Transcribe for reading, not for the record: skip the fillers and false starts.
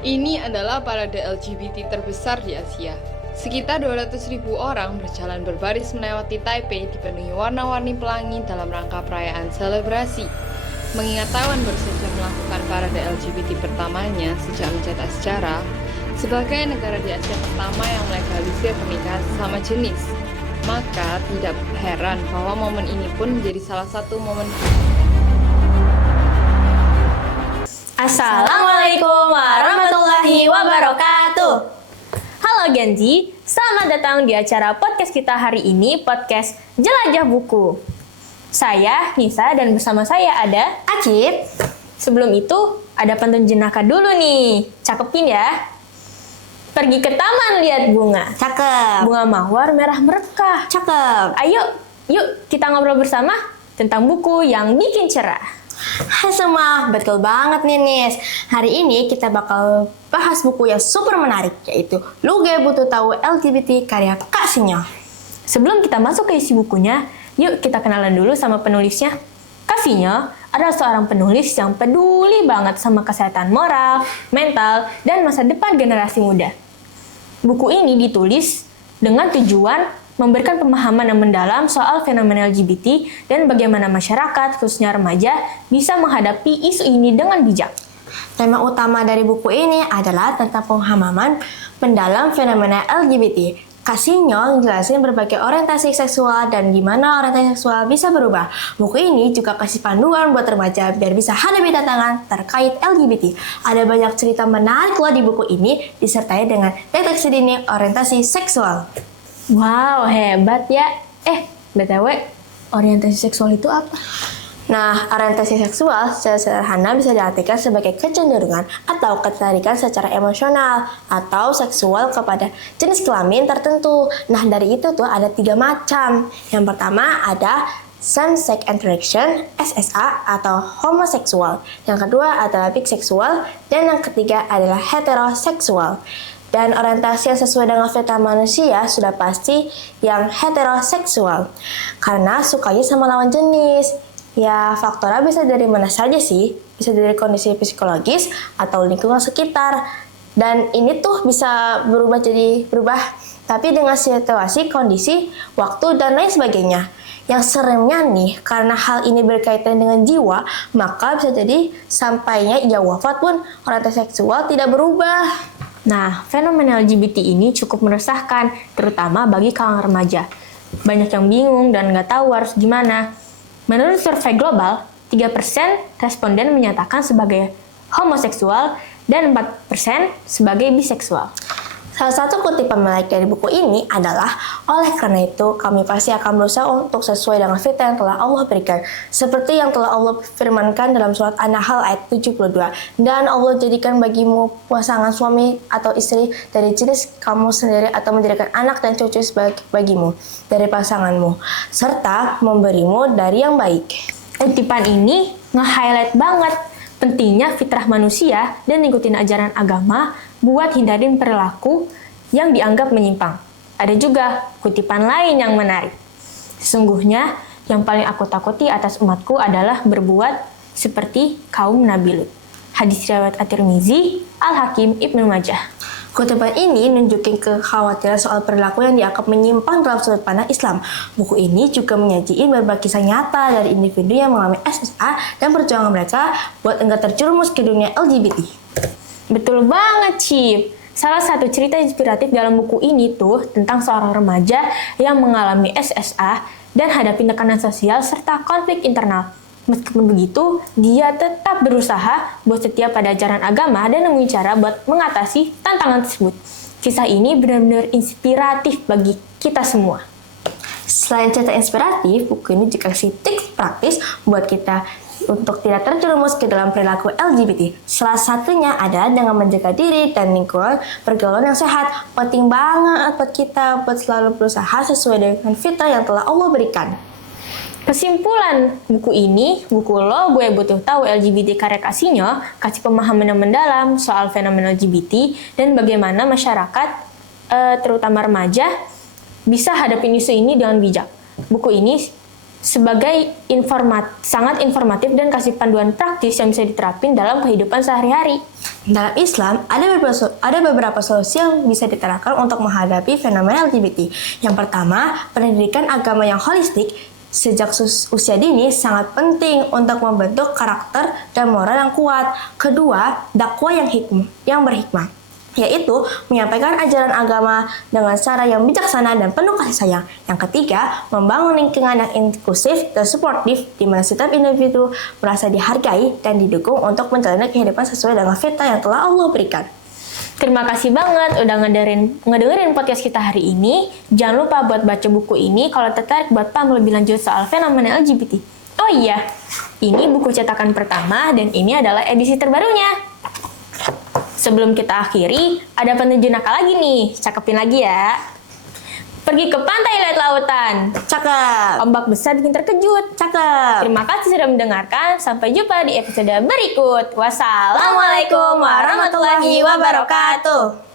Ini adalah parade LGBT terbesar di Asia. Sekitar 200.000 orang berjalan berbaris melewati Taipei dipenuhi warna-warni pelangi dalam rangka perayaan selebrasi. Mengingat Taiwan baru saja melakukan parade LGBT pertamanya sejak mencetak sejarah, sebagai negara di Asia pertama yang melegalisir pernikahan sesama jenis, maka tidak heran bahwa momen ini pun menjadi salah satu momen. Assalamualaikum warahmatullahi wabarakatuh. Halo Genji, selamat datang di acara podcast kita hari ini, podcast Jelajah Buku. Saya Nisa dan bersama saya ada Acip. Sebelum itu ada pantun jenaka dulu nih, cakepin ya. Pergi ke taman lihat bunga, Cakep. bunga mawar merah merekah. Cakep. Ayo, yuk kita ngobrol bersama tentang buku yang bikin cerah. Hai semua, betul banget nih Nis. Hari ini kita bakal bahas buku yang super menarik, yaitu Lu Ge Butuh Tahu LGBT karya Kak Sinyo. Sebelum kita masuk ke isi bukunya, yuk kita kenalan dulu sama penulisnya. Kak Sinyo adalah seorang penulis yang peduli banget sama kesehatan moral, mental, dan masa depan generasi muda. Buku ini ditulis dengan tujuan memberikan pemahaman yang mendalam soal fenomena LGBT dan bagaimana masyarakat, khususnya remaja, bisa menghadapi isu ini dengan bijak. Tema utama dari buku ini adalah tentang pemahaman mendalam fenomena LGBT. Kak Sinyo jelasin berbagai orientasi seksual dan gimana orientasi seksual bisa berubah. Buku ini juga kasih panduan buat remaja biar bisa hadapi tantangan terkait LGBT. Ada banyak cerita menarik loh di buku ini, disertai dengan deteksi dini orientasi seksual. Wow, hebat ya. BTW, orientasi seksual itu apa? Nah, orientasi seksual secara sederhana bisa diartikan sebagai kecenderungan atau ketertarikan secara emosional atau seksual kepada jenis kelamin tertentu. Nah, dari itu tuh ada 3 macam. Yang pertama ada same-sex attraction, SSA, atau homoseksual. Yang kedua adalah biseksual, dan yang ketiga adalah heteroseksual. Dan orientasi yang sesuai dengan fitrah manusia sudah pasti yang heteroseksual, karena sukanya sama lawan jenis. Ya, faktornya bisa dari mana saja sih, bisa dari kondisi psikologis atau lingkungan sekitar. Dan ini tuh bisa berubah, tapi dengan situasi, kondisi, waktu, dan lain sebagainya. Yang seremnya nih, karena hal ini berkaitan dengan jiwa, maka bisa jadi sampainya ia wafat pun orientasi seksual tidak berubah. Nah, fenomena LGBT ini cukup meresahkan, terutama bagi kalangan remaja. Banyak yang bingung dan nggak tahu harus gimana. Menurut survei global, 3% responden menyatakan sebagai homoseksual dan 4% sebagai biseksual. Salah satu kutipan menarik dari buku ini adalah, oleh karena itu kami pasti akan berusaha untuk sesuai dengan fitrah yang telah Allah berikan. Seperti yang telah Allah firmankan dalam surat An-Nahl ayat 72. Dan Allah jadikan bagimu pasangan suami atau istri dari jenis kamu sendiri atau menjadikan anak dan cucu bagimu dari pasanganmu. Serta memberimu dari yang baik. Kutipan ini nge-highlight banget pentingnya fitrah manusia dan ngikutin ajaran agama buat hindarin perilaku yang dianggap menyimpang. Ada juga kutipan lain yang menarik. Sesungguhnya, yang paling aku takuti atas umatku adalah berbuat seperti kaum Nabi Lut. Hadis riwayat At-Tirmizi, Al-Hakim, Ibnu Majah. Kutipan ini nunjukin kekhawatiran soal perilaku yang dianggap menyimpang dalam sudut pandang Islam. Buku ini juga menyajikan berbagai kisah nyata dari individu yang mengalami SSA dan perjuangan mereka buat enggak terjerumus ke dunia LGBT. Betul banget, Cip. Salah satu cerita inspiratif dalam buku ini tuh tentang seorang remaja yang mengalami SSA dan hadapi tekanan sosial serta konflik internal. Meskipun begitu, dia tetap berusaha buat setia pada ajaran agama dan nemuin cara buat mengatasi tantangan tersebut. Kisah ini benar-benar inspiratif bagi kita semua. Selain cerita inspiratif, buku ini juga kasih tips praktis buat kita untuk tidak terjerumus ke dalam perilaku LGBT. Salah satunya adalah dengan menjaga diri dan lingkungan pergaulan yang sehat. Penting banget buat kita buat selalu berusaha sesuai dengan fitrah yang telah Allah berikan. Kesimpulan buku ini, buku Lo Gue Butuh Tahu LGBT karya Kak Sinyo, kasih pemahaman yang mendalam soal fenomena LGBT dan bagaimana masyarakat, terutama remaja, bisa hadapin isu ini dengan bijak. Buku ini sebagai sangat informatif dan kasih panduan praktis yang bisa diterapin dalam kehidupan sehari-hari. Dalam Islam, ada beberapa solusi yang bisa diterapkan untuk menghadapi fenomena LGBT. Yang pertama, pendidikan agama yang holistik sejak usia dini sangat penting untuk membentuk karakter dan moral yang kuat. Kedua, dakwah yang berhikmah, yaitu menyampaikan ajaran agama dengan cara yang bijaksana dan penuh kasih sayang. Yang ketiga, membangun lingkungan yang inklusif dan suportif di mana setiap individu merasa dihargai dan didukung untuk menjalani kehidupan sesuai dengan fitrah yang telah Allah berikan. Terima kasih banget udah ngedengerin podcast kita hari ini. Jangan lupa buat baca buku ini kalau tertarik buat paham lebih lanjut soal fenomena LGBT. Oh iya, ini buku cetakan pertama dan ini adalah edisi terbarunya. Sebelum kita akhiri, ada petunjuk nakal lagi nih. Cakepin lagi ya. Pergi ke pantai lihat lautan. Cakep. Ombak besar bikin terkejut. Cakep. Terima kasih sudah mendengarkan. Sampai jumpa di episode berikut. Wassalamualaikum warahmatullahi wabarakatuh.